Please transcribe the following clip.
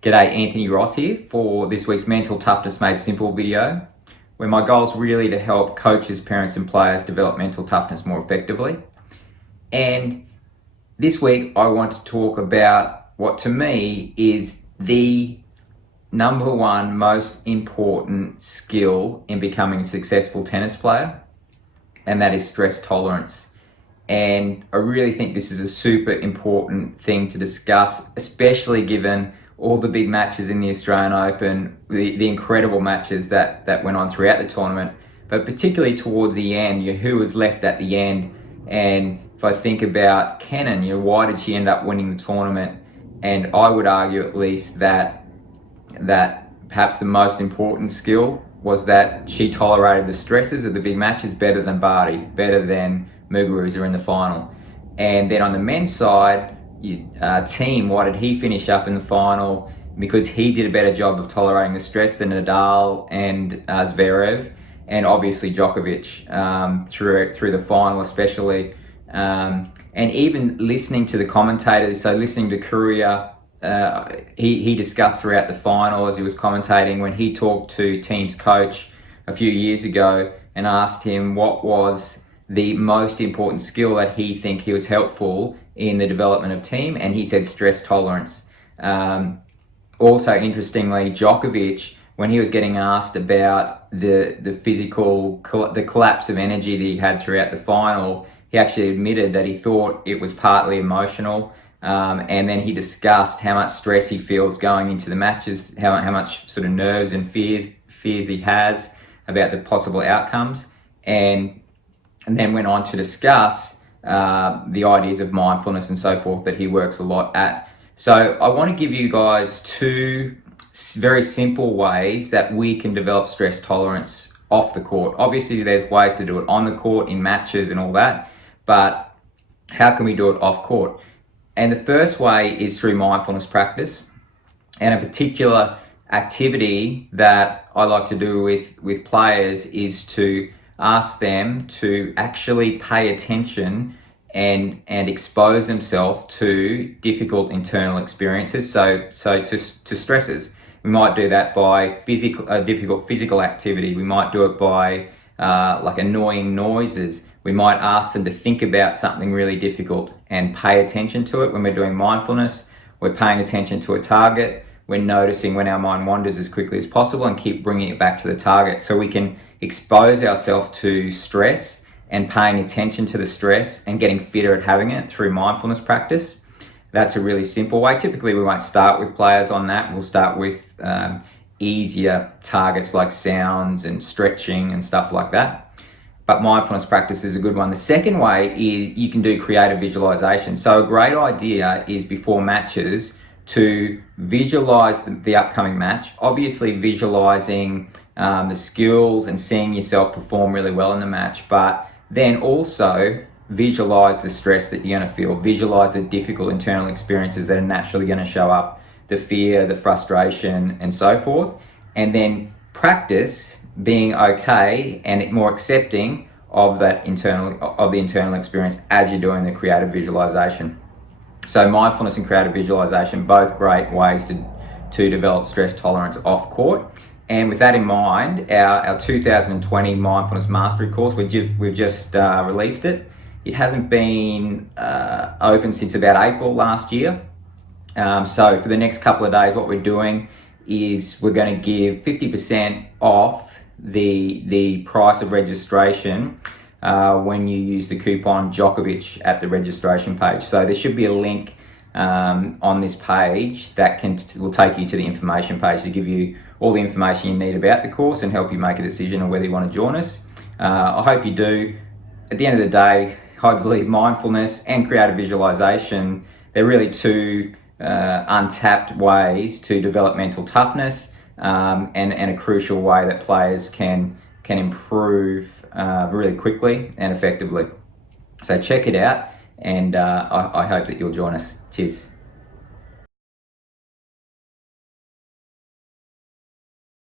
G'day, Anthony Ross here for this week's Mental Toughness Made Simple video, where my goal is really to help coaches, parents and players develop mental toughness more effectively. And this week I want to talk about what to me is the number one most important skill in becoming a successful tennis player, and that is stress tolerance. And I really think this is a super important thing to discuss, especially given all the big matches in the Australian Open, the incredible matches that went on throughout the tournament, but particularly towards the end, who was left at the end. And if I think about Kenin, why did she end up winning the tournament? And I would argue at least that perhaps the most important skill was that she tolerated the stresses of the big matches better than Barty, better than Muguruza in the final. And then on the men's side, Thiem, why did he finish up in the final? Because he did a better job of tolerating the stress than Nadal and Zverev, and obviously Djokovic through the final especially. And even listening to the commentators, so listening to Courier, he discussed throughout the final as he was commentating when he talked to Thiem's coach a few years ago and asked him what was the most important skill that he was helpful in the development of Thiem, and he said stress tolerance. Also, interestingly, Djokovic, when he was getting asked about the collapse of energy that he had throughout the final, he actually admitted that he thought it was partly emotional, and then he discussed how much stress he feels going into the matches, how much sort of nerves and fears he has about the possible outcomes, and then went on to discuss the ideas of mindfulness and so forth that he works a lot at. So I want to give you guys two very simple ways that we can develop stress tolerance off the court. Obviously, there's ways to do it on the court, in matches and all that, but how can we do it off court? And the first way is through mindfulness practice. And a particular activity that I like to do with players is to ask them to actually pay attention and expose themselves to difficult internal experiences, so to stresses. We might do that by difficult physical activity. We might do it by like annoying noises. We might ask them to think about something really difficult and pay attention to it. When we're doing mindfulness, we're paying attention to a target. We're noticing when our mind wanders as quickly as possible and keep bringing it back to the target, so we can expose ourselves to stress and paying attention to the stress and getting fitter at having it through mindfulness practice. That's a really simple way. Typically, we won't start with players on that. We'll start with easier targets like sounds and stretching and stuff like that. But mindfulness practice is a good one. The second way is you can do creative visualization. So a great idea is before matches to visualize the upcoming match, obviously visualizing the skills and seeing yourself perform really well in the match, but then also visualize the stress that you're going to feel, visualize the difficult internal experiences that are naturally going to show up, the fear, the frustration, and so forth, and then practice being okay and more accepting of the internal experience as you're doing the creative visualization. So mindfulness and creative visualization, both great ways to develop stress tolerance off court. And with that in mind, our 2020 Mindfulness Mastery course, we've just released it. It hasn't been open since about April last year. So for the next couple of days, what we're doing is we're going to give 50% off the price of registration when you use the coupon Djokovic at the registration page. So there should be a link on this page that will take you to the information page to give you all the information you need about the course and help you make a decision on whether you want to join us. I hope you do. At the end of the day, I believe mindfulness and creative visualization, they're really two untapped ways to develop mental toughness, and a crucial way that players can improve really quickly and effectively. So check it out, and I hope that you'll join us. Cheers.